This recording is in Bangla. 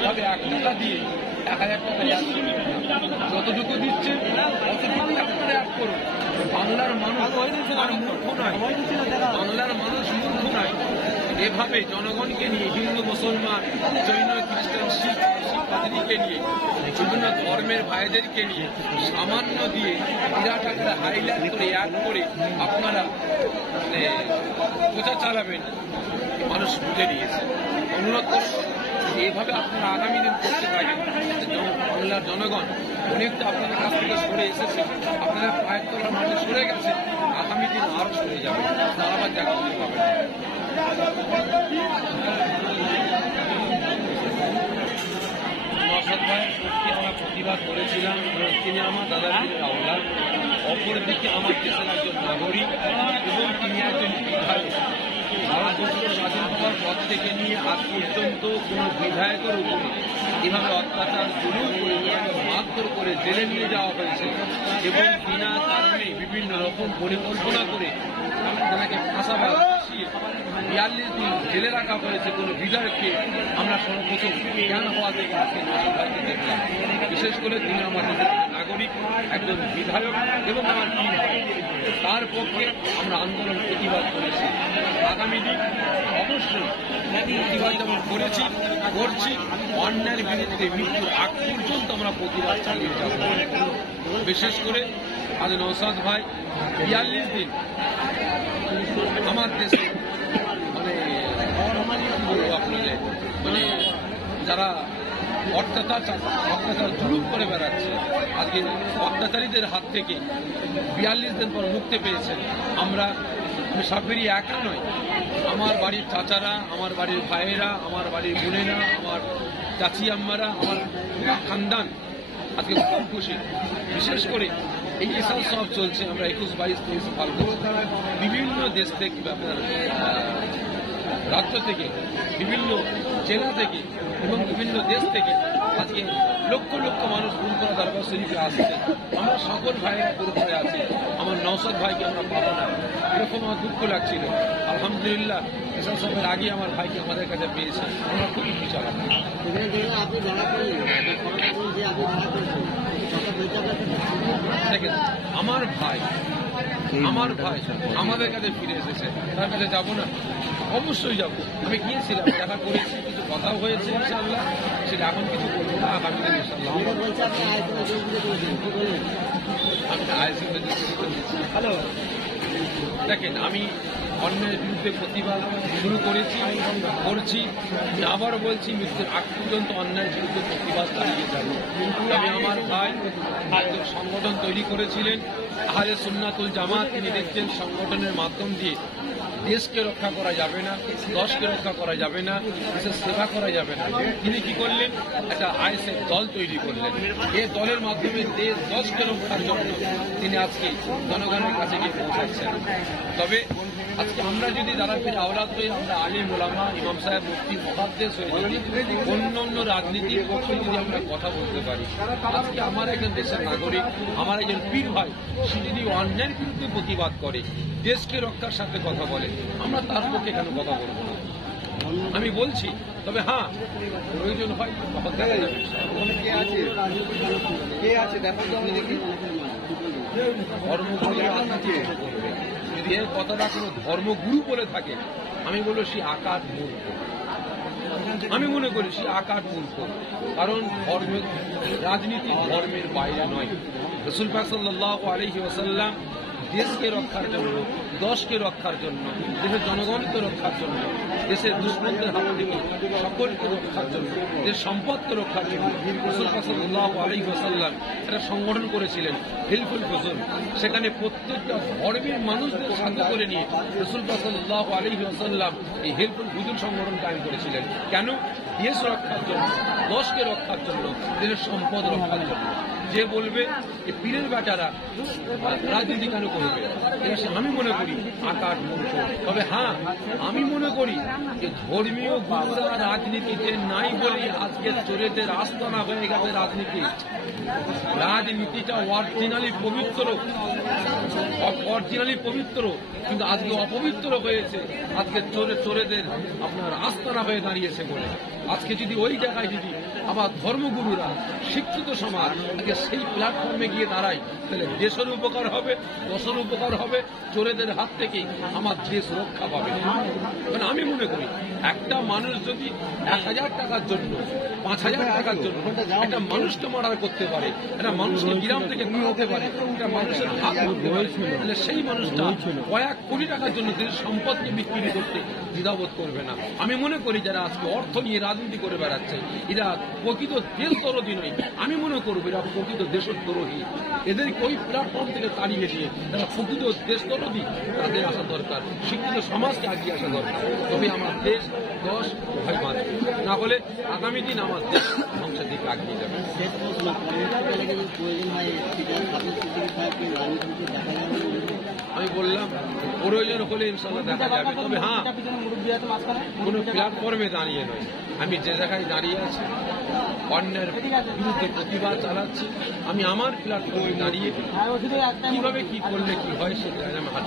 এইভাবে 1 টাকা দিয়ে 1000 টাকা অ্যাড করুন, যতটুকু দিচ্ছে ততটুকু আপনারা অ্যাড করুন। বাংলার মানুষ আর মূর্খ নয়, বাংলার মানুষ মূর্খ নয়। এভাবে জনগণকে নিয়ে হিন্দু, মুসলমান, জৈন, খ্রিস্টান, শিখ, পাদ্রীকে নিয়ে, বিভিন্ন ধর্মের ভাইদেরকে নিয়ে সামান্য দিয়ে বিরাট একটা হাইলাইট করে অ্যাড করে আপনারা প্রচার চালাবেন, মানুষ বুঝে নিয়েছে। অনুরোধ করব এইভাবে আপনারা আগামী দিন করতে থাকেন। বাংলার জনগণ অনেকটা আপনাদের কাছ থেকে সরে এসেছে, আপনাদের পায়ের তলার মানুষ সরে গেছে, আগামী দিন আরও সরে যাবে, আবার দেখা করতে পাবে। নওশাদ ভাইয়ের পক্ষে আমরা প্রতিবাদ করেছিলাম, তিনি আমার দাদাগিরির আওলাদ, অপরদিকে আমার দেশের একজন নাগরিক এবং তিনি একজন বিধায়ক। ভারতবর্ষ স্বাধীন হওয়ার পর থেকে নিয়ে আজ পর্যন্ত কোনো বিধায়কের উপরে এভাবে অত্যাচার জুলুম করে মারধর করে জেলে নিয়ে যাওয়া হয়েছে এবং বিনা কারণে বিভিন্ন রকম পরিকল্পনা করে তাকে ফাঁসাবার ফাঁসিয়ে 42 দিন জেলে রাখা হয়েছে কোনো বিধায়ককে আমরা সর্বপ্রথম জ্ঞান হওয়া থেকে আজকে নওশাদ ভাইকে দেখলাম। বিশেষ করে তিনি আমাদের নাগরিক, একজন বিধায়ক এবং আমার পীর ভাই, তার পক্ষে আমরা আন্দোলন প্রতিবাদ করেছি। আগামী দিন অবশ্যই প্রতিবাদ যেমন করেছি করছি, অন্যায়ের বিরুদ্ধে মৃত্যুর আগ পর্যন্ত আমরা প্রতিবাদ চালিয়ে যাব। বিশেষ করে আজ নওশাদ ভাই 42 দিন আমার দেশে মানে যারা অত্যাচার জুলুম করে বেড়াচ্ছে, আজকে অত্যাচারীদের হাত থেকে 42 দিন পর মুক্তি পেয়েছেন। আমরা সাবেরি একা নয়, আমার বাড়ির চাচারা, আমার বাড়ির ভাইয়েরা, আমার বাড়ির বোনেরা, আমার চাচি আম্মারা, আমার খানদান আজকে খুব খুশি। বিশেষ করে এই এসব সব চলছে, আমরা 21, 22, 23 ফাল্গুন বিভিন্ন দেশ থেকে, আপনার রাজ্য থেকে, বিভিন্ন জেলা থেকে এবং বিভিন্ন দেশ থেকে আজকে লক্ষ লক্ষ মানুষ ফুলপুরা দরবার শরীফে আসছে। আমরা সকল ভাইয়েরা পুরোপুরে আছি, আমার নওশাদ ভাইকে আমরা পাবো না, এরকম আমার দুঃখ লাগছিল। আলহামদুলিল্লাহ এসব সবের আগে আমার ভাইকে আমাদের কাছে পেয়েছে, আমরা খুবই বিচার। দেখেন আমার ভাই আমাদের কাছে ফিরে এসেছে, তার কাছে যাবো না? অবশ্যই যাবো। আমি গিয়েছিলাম, দেখা করেছি, কিছু কথাও হয়েছে ইনশাআল্লাহ, সেটা এখন কিছু বলবো না, আগামী দিন ইনশাআল্লাহ। হ্যালো, দেখেন আমি অন্যের বিরুদ্ধে প্রতিবাদ শুরু করেছি, করছি, আবার বলছি মৃত্যুর আগ পর্যন্ত অন্যায়ের বিরুদ্ধে প্রতিবাদ চালিয়ে যাব। আমি আমার ভাই একজন সংগঠন তৈরি করেছিলেন আহলে সুন্নাতুল জামাত, তিনি দেখছেন সংগঠনের মাধ্যম দিয়ে দেশকে রক্ষা করা যাবে না, দশকে রক্ষা করা যাবে না, দেশের সেবা করা যাবে না। তিনি কি করলেন? একটা আইএসএফ দল তৈরি করলেন। এই দলের মাধ্যমে দেশ দশকে রক্ষার জন্য তিনি আজকে জনগণের কাছে গিয়ে পৌঁছাচ্ছেন। তবে আজকে আমরা যদি যারা ফিরে আওলাদ হই, আমরা আলিম ওলামা, ইমাম সাহেব, মুফতি, মুহাদ্দিস হয়ে যদি অন্য রাজনীতির পক্ষে যদি আমরা কথা বলতে পারি, আজকে আমার একজন দেশের নাগরিক, আমার একজন পীর ভাই, সে যদি অন্যায়ের বিরুদ্ধে প্রতিবাদ করে, দেশকে রক্ষার সাথে কথা বলে, আমরা তার পক্ষে কেন কথা বলবো না? আমি বলছি, তবে হ্যাঁ প্রয়োজন হয় তখন দেখা যাবে। যদি এর কথাটা কোনো ধর্মগুরু বলে থাকে, আমি বলবো সে আকার মূর্খ। আমি মনে করি সে আকার মূর্খ, কারণ রাজনীতি ধর্মের বাইরে নয়। রাসূল পাক সাল্লাল্লাহু আলাইহি ওয়াসাল্লাম দেশকে রক্ষার জন্য, দশকে রক্ষার জন্য, দেশের জনগণকে রক্ষার জন্য, দেশের দুশ্মনদের হাত থেকে সকলকে রক্ষার জন্য, দেশের সম্পদকে রক্ষার জন্য রাসূল পাক সাল্লাল্লাহু আলাইহি ওয়াসাল্লাম একটা সংগঠন করেছিলেন, হিলফুল ফুজুল। সেখানে প্রত্যেকটা ধর্মের মানুষদের সাথে করে নিয়ে রাসূল পাক সাল্লাল্লাহু আলাইহি ওয়াসাল্লাম এই হিলফুল ফুজুল সংগঠন কায়েম করেছিলেন। কেন? দেশ রক্ষার জন্য, দশকে রক্ষার জন্য, দেশের সম্পদ রক্ষার জন্য। যে বলবে যে পীরের বেটারা রাজনীতি কেন করবে, আমি মনে করি আকার মূর্খ। তবে হ্যাঁ, আমি মনে করি যে ধর্মীয় গুরুরা রাজনীতিতে নাই বলেই আজকে চোরেদের আস্তানা হয়ে গেছে রাজনীতি। রাজনীতিটা অরিজিনালি পবিত্র, কিন্তু আজকে অপবিত্র হয়েছে। আজকে চোরেদের আপনার আস্তানা হয়ে দাঁড়িয়েছে বলে আজকে যদি ওই জায়গায় যদি আবার ধর্মগুরুরা শিক্ষিত সমাজ আজকে সেই প্ল্যাটফর্মে গিয়ে দাঁড়ায়, তাহলে দেশের উপকার হবে, দশের উপকার হবে, চোরেদের হাত থেকে আমার দেশ রক্ষা পাবে। কারণ আমি মনে করি একটা মানুষ যদি 1000 টাকার জন্য 5000 টাকার জন্য একটা মানুষকে মার্ডার করতে পারে, একটা মানুষকে গ্রাম থেকে নিতে পারে, একটা মানুষের হাত ধরতে পারে, তাহলে সেই মানুষটা কয়েক কোটি টাকার জন্য দেশের সম্পদকে বিক্রি করতে দ্বিধাবোধ করবে না। আমি মনে করি যারা আজকে অর্থ নিয়ে রাজনীতি করে বেড়াচ্ছে এরা প্রকৃত দেশদ্রোহী নয়, আমি মনে করবো এরা প্রকৃত দেশদ্রোহী। এদেরকে ওই প্ল্যাটফর্ম থেকে তাড়িয়ে দিয়ে যারা প্রকৃত দেশদ্রোহী তাদের আসা দরকার, শিক্ষিত সমাজকে আগিয়ে আসা দরকার। তবে আমার দেশ দশ ভাই বাঁচবে, না হলে আগামী দিন আমার দেশ ধ্বংসের দিকে আগিয়ে যাবে। আমি বললাম প্রয়োজন হলে ইনশাল্লাহ দেখা যাবে। তবে হ্যাঁ, কোনো প্ল্যাটফর্মে দাঁড়িয়ে নয়, আমি যে জায়গায় দাঁড়িয়ে আছি অন্যের বিরুদ্ধে প্রতিবাদ চালাচ্ছি, আমি আমার প্ল্যাটফর্মে দাঁড়িয়ে কিভাবে কি করলে কি হয় সেটা আমি হাত